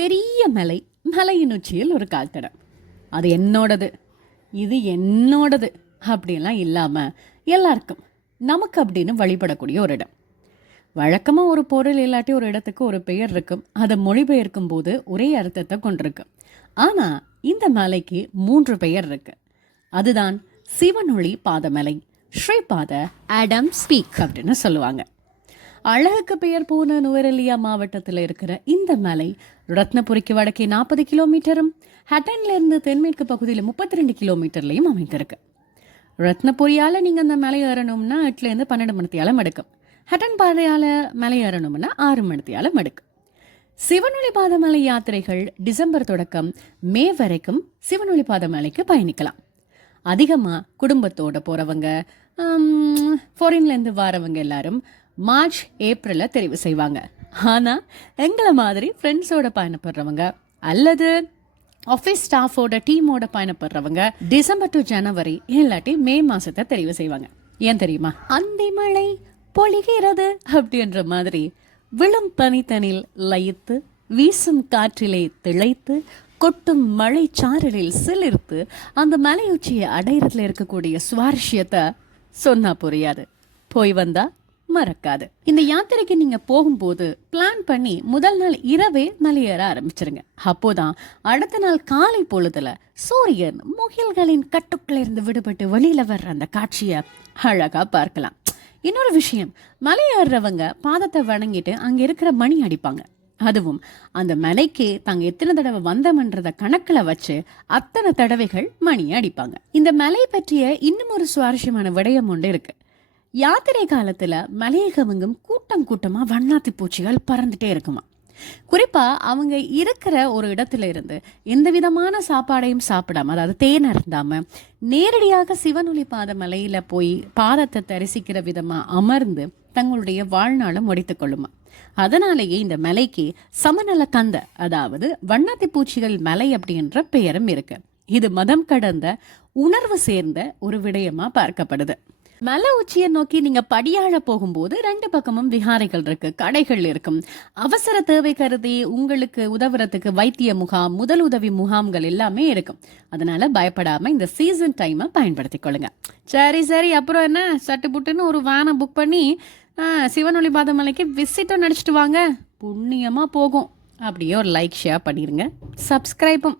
பெரிய மலை மலையின் உச்சியில் ஒரு கால்தடம். அது என்னோடது. இது என்னோடது அப்படிலாம் இல்லாமல் எல்லாருக்கும் நமக்கு அப்படின்னு வழிபடக்கூடிய ஒரு இடம். வழக்கமாக ஒரு பொருள் இல்லாட்டி ஒரு இடத்துக்கு ஒரு பெயர் இருக்கும். அதை மொழிபெயர்க்கும் போது ஒரே அர்த்தத்தை கொண்டிருக்கும் ஆனால் இந்த மலைக்கு மூன்று பெயர் இருக்கு. அதுதான் சிவனொளி பாதமலை ஸ்ரீபாத ஆடம் ஸ்பீக் அப்படின்னு சொல்லுவாங்க. அழகுக்கு பெயர் போன நுவரெலியா மாவட்டத்தில் இருக்கிற இந்த மலை ரத்னபுரிக்கு வடக்கே நாற்பது கிலோமீட்டரும் ஹட்டன்ல இருந்து தென்மேற்கு பகுதியில் முப்பத்தி ரெண்டு கிலோமீட்டர்லையும் அமைந்திருக்கு. ரத்னபுரியால் நீங்கள் அந்த மலை ஏறணும்னா எட்டுலேருந்து பன்னெண்டு மணித்தியாலம் எடுக்கும் ஹட்டன் பாதையால் மலை ஏறணும்னா ஆறு மணித்தியாலம் எடுக்கும் சிவனொளி பாதமலை யாத்திரைகள் டிசம்பர் தொடக்கம் மே வரைக்கும் சிவனொளி பாதமலைக்கு பயணிக்கலாம். அதிகமாக குடும்பத்தோட போகிறவங்க ஃபாரின்லேருந்து வரவங்க எல்லாரும் மார்ச் ஏப்ரலில் தெரிவு செய்வாங்க. ஆனால் எங்களை மாதிரி ஃப்ரெண்ட்ஸோட பயணப்படுறவங்க அல்லது ஆஃபீஸ் ஸ்டாஃபோட டீமோட பயணப்படுறவங்க டிசம்பர் டு ஜனவரி இல்லாட்டி மே மாதத்தை தெரிவு செய்வாங்க. ஏன் தெரியுமா? அந்தி மழை பொழிகிறது அப்படின்ற மாதிரி விழும் பனித்தனில் லயித்து வீசும் காற்றிலே திளைத்து கொட்டும் மழை சாரலில் சிலிர்த்து அந்த மலையுச்சியை அடையிறதுல இருக்கக்கூடிய சுவாரஸ்யத்தை சொன்னா புரியாது. போய் வந்தா மறக்காது இந்த யாத்திரைக்கு நீங்க போகும்போது பிளான் பண்ணி முதல் நாள் இரவே மலையேற ஆரம்பிச்சிருங்க. அப்போதான் அடுத்த நாள் காலை பொழுதுல சூரியன் முகில்களின் கட்டுக்குள்ள விடுபட்டு வெளியில வர்ற அந்த காட்சியை அழகா பார்க்கலாம். இன்னொரு விஷயம் மலையேறவங்க பாதத்தை வணங்கிட்டு அங்க இருக்கிற மணி அடிப்பாங்க. அதுவும் அந்த மலைக்கு தாங்க எத்தனை தடவை வந்தோம்ன்றத கணக்குல வச்சு அத்தனை தடவைகள் மணி அடிப்பாங்க. இந்த மலை பற்றிய இன்னும் ஒரு சுவாரஸ்யமான விடயம் ஒன்று இருக்கு. யாத்திரை காலத்துல மலையகவங்கும் கூட்டம் கூட்டமா வண்ணாத்தி பூச்சிகள் பறந்துட்டே இருக்குமா? குறிப்பா அவங்க இருக்கிற ஒரு இடத்துல இருந்து எந்த விதமான சாப்பாடையும் சாப்பிடாம அதாவது தேன் அருந்தாம நேரடியாக சிவனொளி பாத மலையில போய் பாதத்தை தரிசிக்கிற விதமா அமர்ந்து தங்களுடைய வாழ்நாளை முடித்துக் கொள்ளுமா? அதனாலேயே இந்த மலைக்கு சமநல கந்த அதாவது வண்ணாத்தி பூச்சிகள் மலை அப்படின்ற பெயரும் இருக்கு. இது மதம் கடந்த உணர்வு சேர்ந்த ஒரு விடயமா பார்க்கப்படுது. மலை உச்சியை நோக்கி நீங்க படியாழ போகும்போது ரெண்டு பக்கமும் விகாரைகள் இருக்கு கடைகள் இருக்கும் அவசர தேவை கருதி உங்களுக்கு உதவுறதுக்கு வைத்திய முகாம் முதல் உதவி முகாம்கள் எல்லாமே இருக்கும் அதனால பயப்படாம இந்த சீசன் டைமை பயன்படுத்திக் கொள்ளுங்க. சரி சரி அப்புறம் என்ன? சட்டு புட்டுன்னு ஒரு வேனை புக் பண்ணி சிவனொளி பாதமலைக்கு விசிட்டும் நடிச்சிட்டு வாங்க. புண்ணியமா போகும். அப்படியே ஒரு லைக் ஷேர் பண்ணிடுங்க சப்ஸ்கிரைபும்